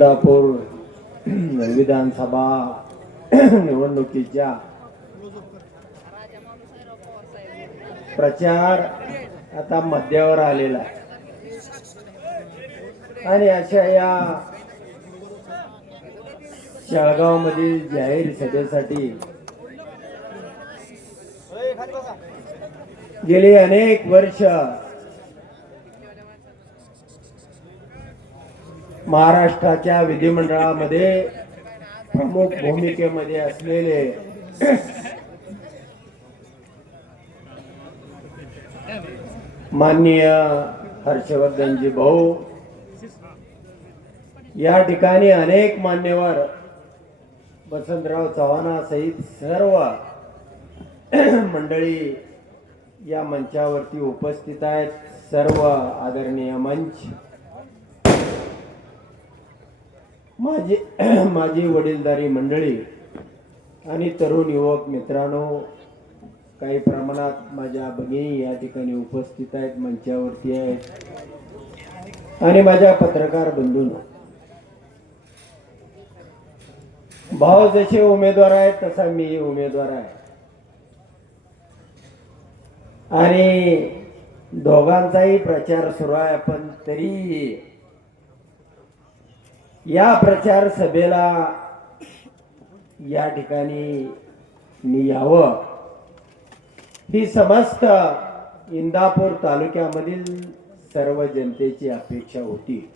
इंदापूर विधानसभा निवडणुकीच्या प्रचार आता मध्यावर आलेला आहे. आणि अशा या शेळगाव मधील जाहीर सभेसाठी गेली अनेक वर्ष महाराष्ट्राच्या विधिमंडळामध्ये प्रमुख भूमिकेमध्ये असलेले माननीय हर्षवर्धनजी भाऊ या ठिकाणी अनेक मान्यवर वसंतराव चव्हाणासहित सर्व मंडळी या मंचावरती उपस्थित आहेत. सर्व आदरणीय मंच माझे माझी वडीलधारी मंडळी आणि तरुण युवक मित्रांनो काही प्रमाणात माझ्या भगिनी या ठिकाणी उपस्थित आहेत मंचावरती आहेत. आणि माझ्या पत्रकार बंधून भाव जसे उमेदवार आहेत तसा मी उमेदवार आहे. आणि दोघांचाही प्रचार सुरू आहे पण तरी या प्रचार सभेला या ठिकाणी मी यावं. ही समस्त इंदापूर तालुक्यामधील सर्व जनतेची अपेक्षा होती.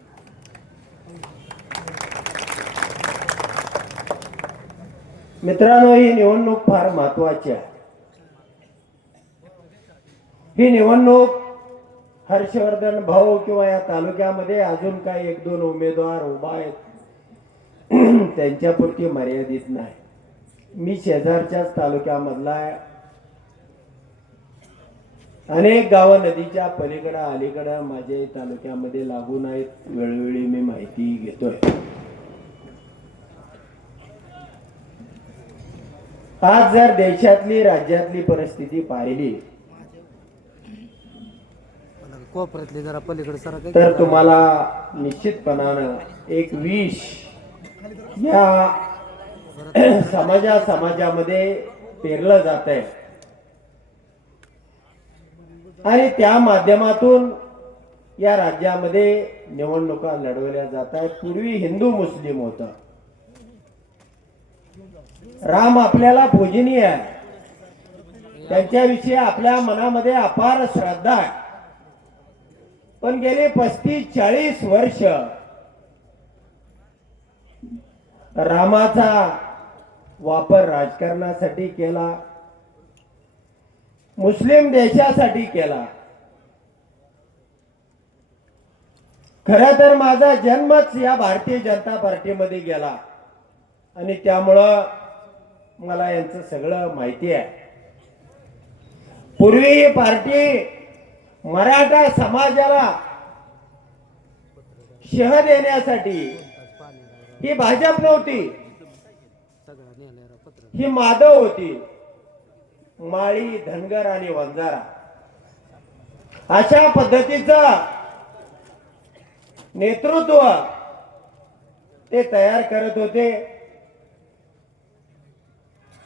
मित्रांनो ही निवडणूक फार महत्वाची आहे. ही निवडणूक हर्षवर्धन भाऊ किंवा या तालुक्यामध्ये अजून काही एक दोन उमेदवार उभा आहेत. त्यांच्यापुरती मर्यादित नाही. मी शेजारच्याच तालुक्यामधला आहे. अनेक गावं नदीच्या पलीकडं अलीकडं माझ्या तालुक्यामध्ये लागून आहेत. वेळोवेळी मी माहिती घेतोय. आज जर देशातली राज्यातली परिस्थिती पाहिली तर तुम्हाला निश्चितपणानं एक विष या समाजा समाजामध्ये पेरलं जात आहे. आणि त्या माध्यमातून या राज्यामध्ये निवडणुका लढवल्या जात आहेत. पूर्वी हिंदू मुस्लिम होत. राम आपल्याला पूजनीय आहे. त्यांच्याविषयी आपल्या मनामध्ये अपार श्रद्धा आहे. पण गेले पस्तीस चाळीस वर्ष रामाचा वापर राजकारणासाठी केला. मुस्लिम देशासाठी केला. खर तर माझा जन्मच या भारतीय जनता पार्टीमध्ये गेला. आणि त्यामुळं मला यांचं सगळं माहिती आहे. पूर्वी ही पार्टी मराठा समाजाला शह देण्यासाठी ही भाजप नव्हती. ही माधव होती. माळी धनगर आणि वंजारा. अशा पद्धतीचं नेतृत्व ते तयार करत होते.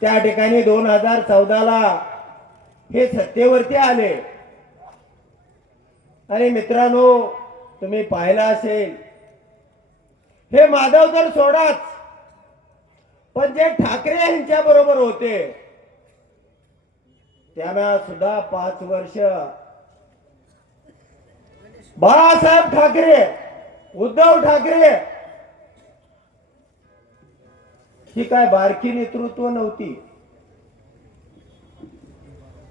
त्या ठिकाणी दोन हजार चौदाला हे सत्तेवरती आले. आणि मित्रांनो तुम्ही पाहिला असेल हे माधव तर सोडाच. पण जे ठाकरे यांच्या बरोबर होते त्यांना सुद्धा पाच वर्ष. बाळासाहेब ठाकरे उद्धव ठाकरे ही काय बारकी नेतृत्व नव्हती.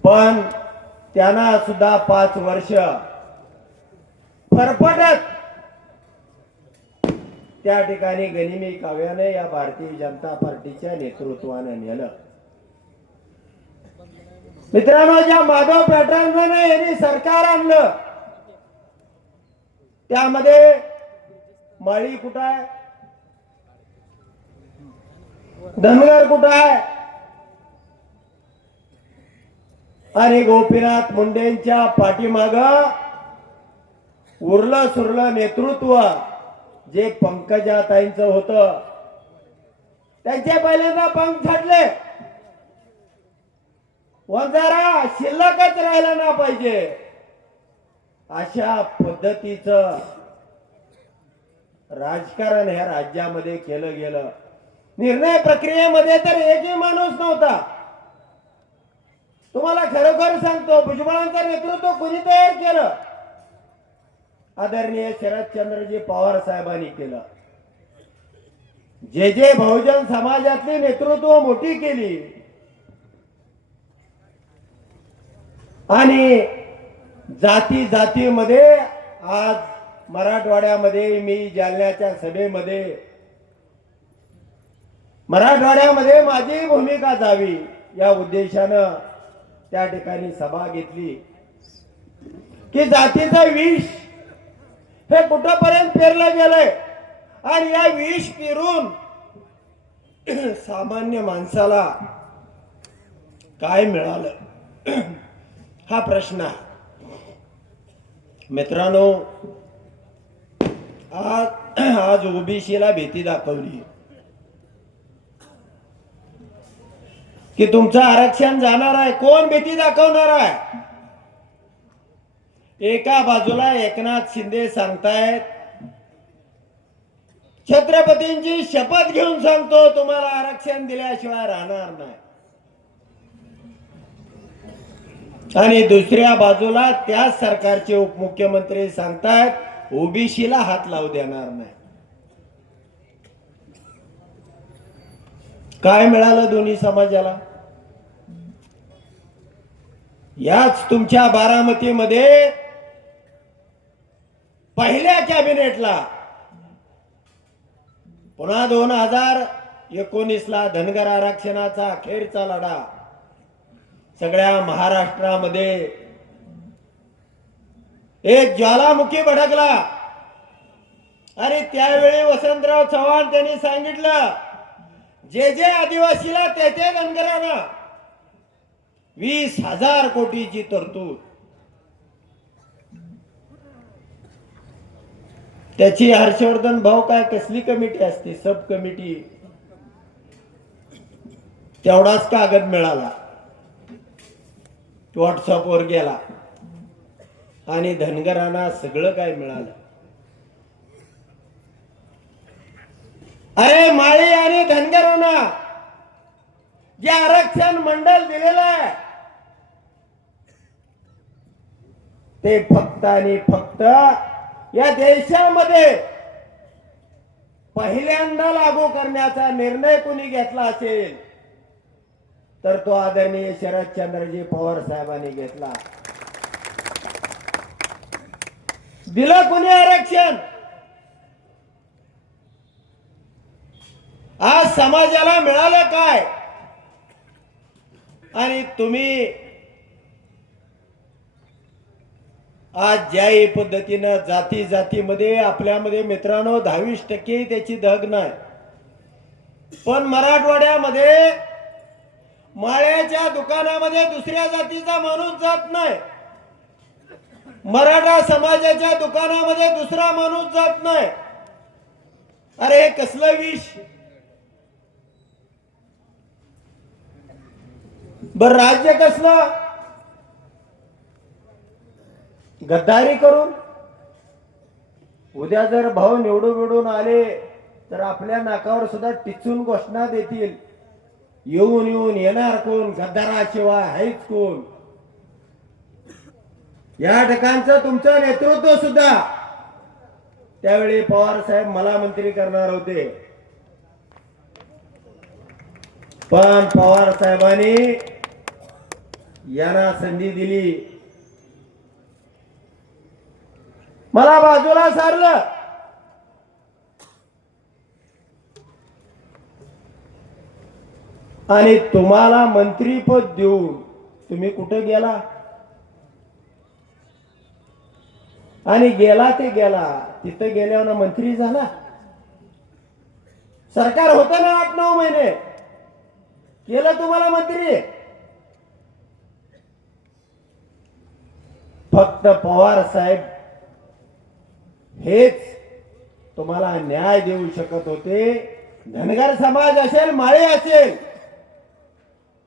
पण त्यांना सुद्धा पाच वर्ष. फरफटत. त्या ठिकाणी गनिमी काव्याने या भारतीय जनता पार्टीच्या नेतृत्वानं नेलं. मित्रांनो ज्या माधव पॅटर्नने यांनी सरकार आणलं. त्यामध्ये माळी कुठं आहे? धनगर कुठं आहे? आणि गोपीनाथ मुंडेंच्या पाठीमाग उरलं सुरलं नेतृत्व. जे पंकजाताईंचं होतं त्यांचे पहिल्यांदा पंख छाटले वंजारा शिल्लकच राहिला ना पाहिजे. अशा पद्धतीच राजकारण ह्या राज्यामध्ये केलं गेलं. निर्णय प्रक्रियेमध्ये तर एकही माणूस नव्हता. तुम्हाला खरोखर सांगतो भुजबळांचं नेतृत्व कुणी तयार केलं? आदरणीय शरदचंद्रजी पवार साहेबांनी केलं. जे जे बहुजन समाजातले नेतृत्व मोठी केली. आणि जाती जातीमध्ये आज मराठवाड्यामध्ये मी जालन्याच्या सभेमध्ये मराठवाड्यामध्ये माझी भूमिका जावी या उद्देशानं त्या ठिकाणी सभा घेतली. की जातीचा विष हे कुठंपर्यंत पेरलं गेलंय? आणि या विष पेरून सामान्य माणसाला काय मिळालं? हा प्रश्न आहे. मित्रांनो आज आज ओबीसीला भीती दाखवली की तुमचं आरक्षण जाणार आहे. कोण भीती दाखवणार आहे? एका बाजूला एकनाथ शिंदे सांगतायत. छत्रपतींची शपथ घेऊन सांगतो तुम्हाला आरक्षण दिल्याशिवाय राहणार नाही. आणि दुसऱ्या बाजूला त्याच सरकारचे उपमुख्यमंत्री सांगतायत ओबीसीला हात लावू देणार नाही. काय मिळालं दोन्ही समाजाला? याच तुमच्या बारामतीमध्ये पहिल्या कॅबिनेटला. पुन्हा दोन हजार एकोणीसला धनगर आरक्षणाचा अखेरचा लढा. सगळ्या महाराष्ट्रामध्ये. एक ज्वालामुखी भडकला. आणि त्यावेळी वसंतराव चव्हाण त्यांनी सांगितलं जे जे आदिवासीला ते ते धनगरांना वीस हजार कोटीची तरतूद. त्याची हर्षवर्धन भाऊ काय कसली कमिटी असते? Sub committee. तेवढाच कागद मिळाला. व्हॉट्सअपवर गेला. आणि धनगरांना सगळं काय मिळालं. अरे माळी आणि धनगरांना जे आरक्षण मंडळ दिलेलं आहे ते फक्त आणि फक्त या देशामध्ये पहिल्यांदा लागू करण्याचा निर्णय कुणी घेतला असेल तर तो आदरणीय शरदचंद्रजी पवार साहेबांनी घेतला. दिलं कुणी आरक्षण? आज समाजाला मिळालं काय? आणि तुम्ही आज ज्याही पद्धतीनं जाती जातीमध्ये आपल्यामध्ये मित्रांनो दहावीस टक्के त्याची धग नाही. पण मराठवाड्यामध्ये माळ्याच्या दुकानामध्ये दुसऱ्या जातीचा माणूस जात नाही. मराठा समाजाच्या दुकानामध्ये दुसरा माणूस जात नाही. अरे हे कसलं विष? बर राज्य कसलं? गद्दारी करून उद्या जर भाऊ निवडून निवडून आले तर आपल्या नाकावर सुद्धा टिचून घोषणा देतील. येऊन येऊन येणार कोण? गद्दाराशिवाय हायच कोण? या ठिकाणचं तुमचं नेतृत्व सुद्धा त्यावेळी पवार साहेब मला मंत्री करणार होते. पण पवार साहेबांनी यांना संधी दिली. मला बाजूला सारलं. आणि तुम्हाला मंत्रीपद देऊन तुम्ही कुठे गेला? आणि गेला ते गेला तिथं गेल्यावर मंत्री झाला. सरकार होत ना आठ नऊ महिने. केलं तुम्हाला मंत्री? फक्त पवार साहेब हेच तुम्हाला न्याय देऊ शकत होते. धनगर समाज असेल माळे असेल.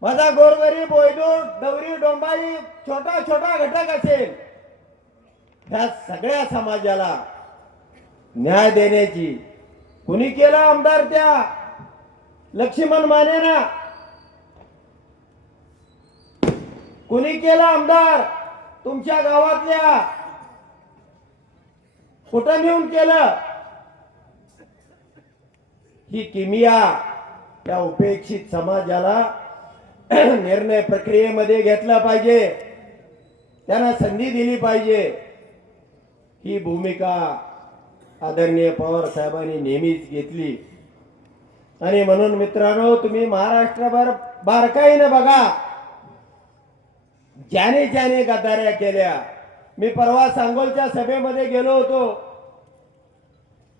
माझा गोरगरी बोयदूर डवरी डोंबारी छोटा छोटा घटक असेल. ह्या सगळ्या समाजाला न्याय देण्याची कुणी केला आमदार त्या? लक्ष्मण मानेना. कुणी केला आमदार? तुमच्या गावातल्या कुठं नेऊन केलं. ही किमिया त्या उपेक्षित समाजाला निर्णय प्रक्रियेमध्ये घेतला पाहिजे. त्यांना संधी दिली पाहिजे. ही भूमिका आदरणीय पवार साहेबांनी नेहमीच घेतली. आणि म्हणून मित्रांनो तुम्ही महाराष्ट्रभर बारकाईनं बघा. ज्याने ज्याने गदाऱ्या केल्या मी परवा सांगोलच्या सभेमध्ये गेलो होतो.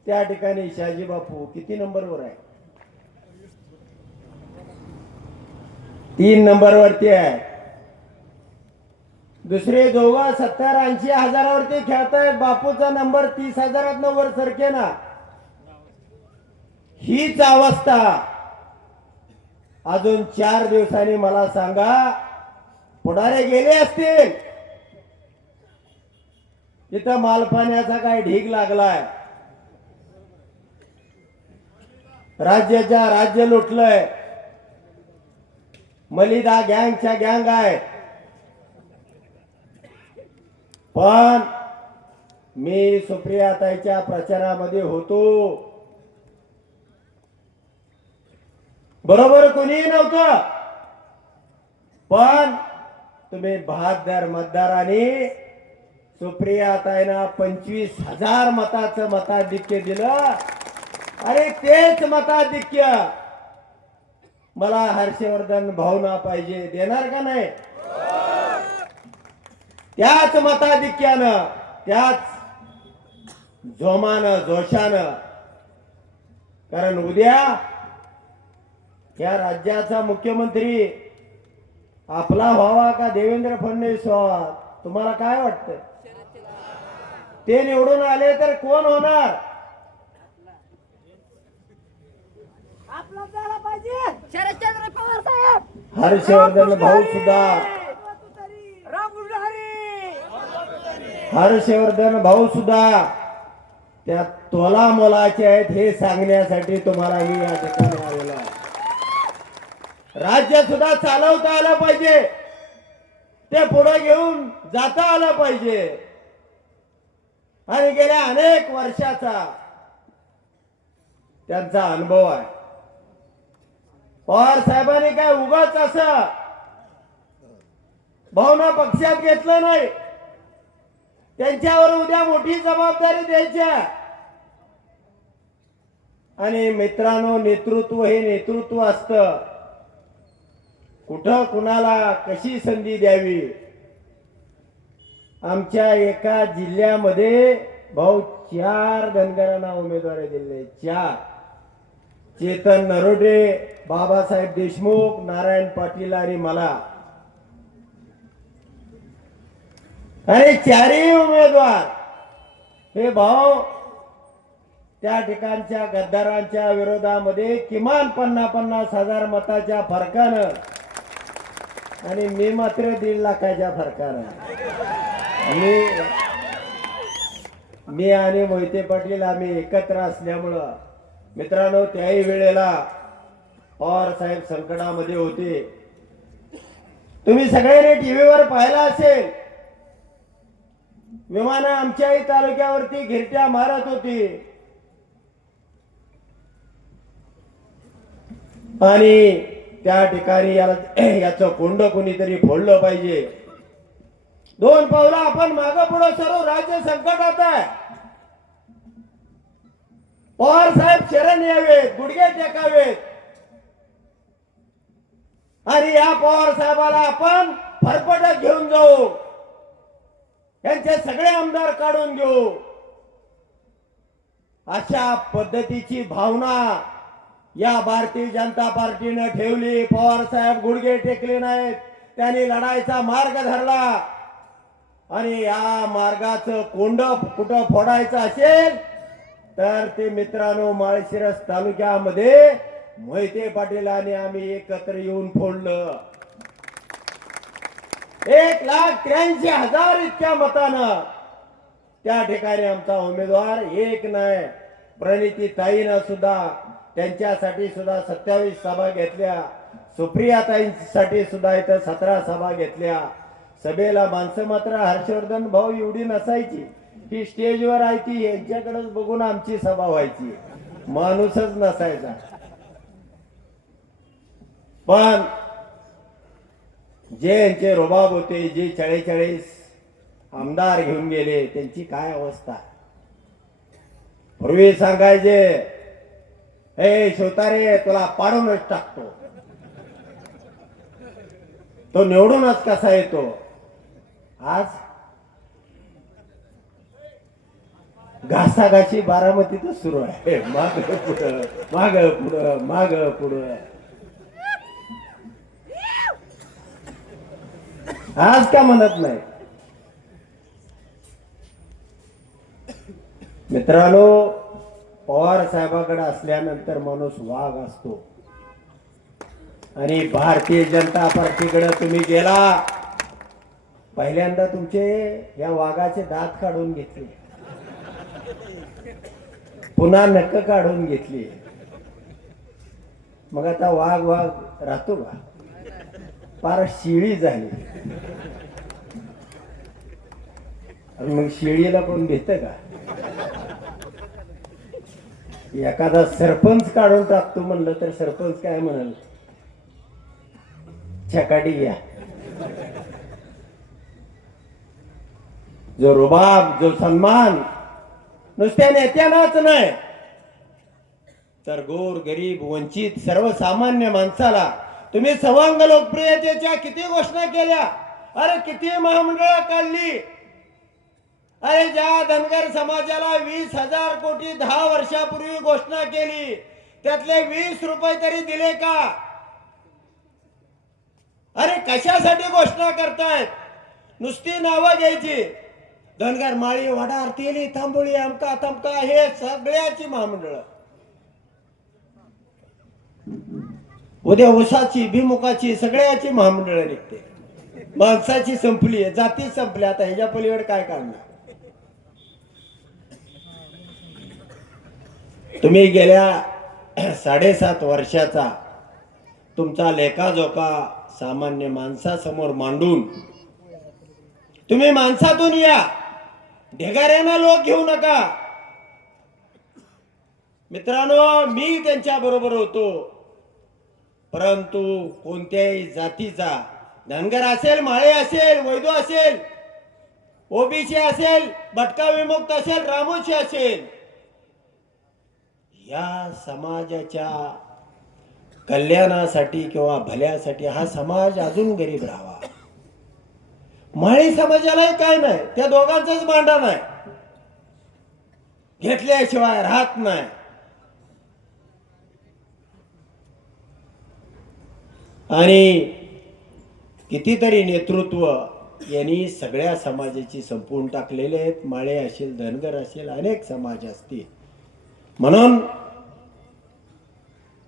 त्या ठिकाणी शहाजी बापू किती नंबरवर आहे? तीन नंबरवरती आहे. दुसरे दोघा सत्तर ऐंशी हजारावरती खेळतायत. बापूचा नंबर तीस हजारात वर सरके ना. हीच अवस्था. अजून चार दिवसांनी मला सांगा पुढारे गेले असतील? इथं मालपाण्याचा काय ढीग लागलाय? राज्याच्या राज्य लुटलंय. मलिदा गँगच्या गँग आहे. पण मी सुप्रियाताईच्या प्रचारामध्ये होतो. बरोबर कोणीही नव्हतं. पण तुम्ही बहात्तर मतदारांनी सुप्रिया ताईनं पंचवीस हजार मताचं मताधिक्य दिलं. अरे तेच मताधिक्य. मला हर्षवर्धन भावना पाहिजे. देणार का नाही? त्याच मताधिक्यानं त्याच जोमानं जोशानं. कारण उद्या या राज्याचा मुख्यमंत्री आपला व्हावा का देवेंद्र फडणवीस व्हावा? तुम्हाला काय वाटतं ते निवडून आले तर कोण होणार? शरदचंद्र पवार साहेब. हर्षवर्धन भाऊ सुद्धा. हर्षवर्धन भाऊ सुद्धा. त्या तोला मोलाचे आहेत हे सांगण्यासाठी तुम्हाला मी या ठिकाणी आलेलो राज्य सुद्धा चालवता आलं पाहिजे. ते पुढे घेऊन जाता आलं पाहिजे. आणि गेल्या अनेक वर्षाचा त्यांचा अनुभव आहे. पवार साहेबांनी काय उगाच असं भावना पक्षात घेतलं नाही. त्यांच्यावर उद्या मोठी जबाबदारी द्यायच्या आणि मित्रांनो नेतृत्व हे नेतृत्व असत. कुठं कुणाला कशी संधी द्यावी? आमच्या एका जिल्ह्यामध्ये भाऊ चार धनगरांना उमेदवारी दिले चार. चेतन नरोडे बाबासाहेब देशमुख नारायण पाटील आणि मला. आणि चारही उमेदवार. हे भाऊ त्या ठिकाणच्या गद्दारांच्या विरोधामध्ये किमान पन्ना पन्नास हजार मताच्या फरकानं आणि मी मात्र दीड लाखाच्या फरकानं. मी मी आणि मोहिते पाटील आम्ही एकत्र असल्यामुळं मित्रांनो त्याही वेळेला पवार साहेब संकटामध्ये होते. तुम्ही सगळ्यांनी टीव्हीवर पाहिला असेल विमानं आमच्याही तालुक्यावरती घिरट्या मारत होती. आणि त्या ठिकाणी याला याचं कोंड कोणीतरी फोडलं पाहिजे. दोन पावलं आपण माग पुढे सर्व राज्य संकटात आहे. पवार साहेब शरण यावेत गुडघे टेकावेत. आणि या पवार साहेबाला आपण फरफटत घेऊन जाऊ. यांचे सगळे आमदार काढून घेऊ. अशा पद्धतीची भावना या भारतीय जनता पार्टीनं ठेवली. पवार साहेब गुडघे टेकले नाहीत. त्यांनी लढायचा मार्ग धरला. आणि या मार्गाचं कोंड कुठं फोडायचं असेल तर ते मित्रांनो माळशिरस तालुक्यामध्ये मोहिते पाटील आणि आम्ही एकत्र येऊन फोडलं. एक लाख त्र्याऐंशी हजार इतक्या मतानं त्या ठिकाणी आमचा उमेदवार एक नाही प्रणिती ताईनं सुद्धा त्यांच्यासाठी सुद्धा सत्तावीस सभा घेतल्या सुप्रिया ताईंसाठी सुद्धा इथं सतरा सभा घेतल्या. सभेला माणसं मात्र हर्षवर्धन भाऊ एवढी नसायची. ती स्टेजवर आहे ती यांच्याकडेच बघून आमची सभा व्हायची. माणूसच नसायचा. पण जे यांचे रोबाब होते जे चाळीस आमदार घेऊन गेले त्यांची काय अवस्था? पूर्वी सांगायचे हे शोतारे तुला पाडूनच टाकतो. तो निवडूनच कसा येतो? आज घासाघाशी बारामतीतच सुरू आहे. माग पुढं माग पुढं माग पुढं. आज का म्हणत नाही? मित्रांनो पवार साहेबाकडे असल्यानंतर माणूस वाघ असतो. आणि भारतीय जनता पार्टीकडे तुम्ही गेला पहिल्यांदा तुमचे या वाघाचे दात काढून घेतले. पुन्हा नक्क काढून घेतली. मग आता वाघ वाघ राहतो का? फार शिळी झाली. मग शिळीला कोण घेत का? एखादा सरपंच काढून टाकतो म्हणलं तर सरपंच काय म्हणाल? छकाटी घ्या. जो रुबाब जो सन्मान नुसत्या नेत्यालाच नाही. तर गोर गरीब वंचित सर्वसामान्य माणसाला तुम्ही सवांग लोकप्रियतेच्या किती घोषणा केल्या? अरे किती महामंडळ काढली? अरे ज्या धनगर समाजाला वीस हजार कोटी दहा वर्षापूर्वी घोषणा केली त्यातले वीस रुपये तरी दिले का? अरे कशासाठी घोषणा करतायत? नुसती नावं घ्यायची. धनगर माळी वडार तेली तांबोळी अमका तमका हे सगळ्याची महामंडळ. उद्या उसाची भिमुखाची सगळ्याची महामंडळ निघते. माणसाची संपली आहे जाती संपली आता ह्याच्या पलीकडे काय काढणार तुम्ही गेल्या साडेसात वर्षाचा तुमचा लेखाजोखा सामान्य माणसासमोर मांडून तुम्ही माणसातून या. ढेगाऱ्यांना लोक घेऊ नका. मित्रांनो मी त्यांच्या बरोबर होतो. परंतु कोणत्याही जातीचा धनगर असेल माळे असेल वैदो असेल ओबीसी असेल भटका विमुक्त असेल रामोशी असेल या समाजाच्या कल्याणासाठी किंवा भल्यासाठी हा समाज अजून गरीब राहावा. माळी समाजालाही काय नाही त्या दोघांचाच भांडण नाही. घेतल्याशिवाय राहत नाही. आणि कितीतरी नेतृत्व यांनी सगळ्या समाजाची संपवून टाकलेले आहेत. माळे असेल धनगर असेल अनेक समाज असतील. म्हणून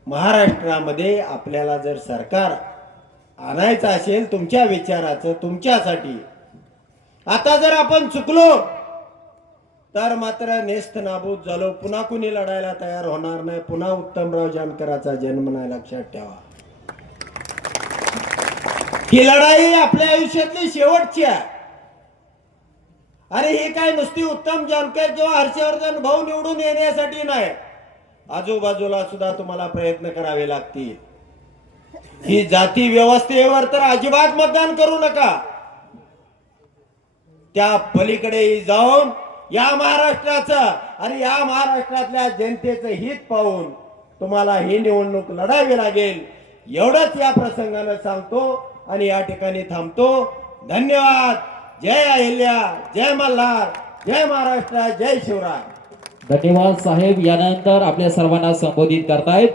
महाराष्ट्रामध्ये आपल्याला जर सरकार आणायचं असेल तुमच्या विचाराचं तुमच्यासाठी. आता जर आपण चुकलो तर मात्र नेस्त नाबूद झालो. पुन्हा कुणी लढायला तयार होणार नाही. पुन्हा उत्तमराव जानकराचा जन्म नाही लक्षात ठेवा. ही लढाई आपल्या आयुष्यातली शेवटची आहे. अरे ही काय नुसती उत्तम जानकर किंवा हर्षवर्धन भाऊ निवडून येण्यासाठी नाही. आजूबाजूला सुद्धा तुम्हाला प्रयत्न करावे लागतील. ही जाती व्यवस्थेवर तर अजिबात मतदान करू नका. त्या पलीकडे जाऊन या महाराष्ट्राचं आणि या महाराष्ट्रातल्या जनतेचं हित पाहून तुम्हाला ही निवडणूक लढावी लागेल. एवढंच या प्रसंगानं सांगतो आणि या ठिकाणी थांबतो. धन्यवाद. जय अहिल्या. जय मल्हार. जय महाराष्ट्र. जय शिवराय. धन्यवाद साहेब. यानंतर आपल्या सर्वांना संबोधित करतायत.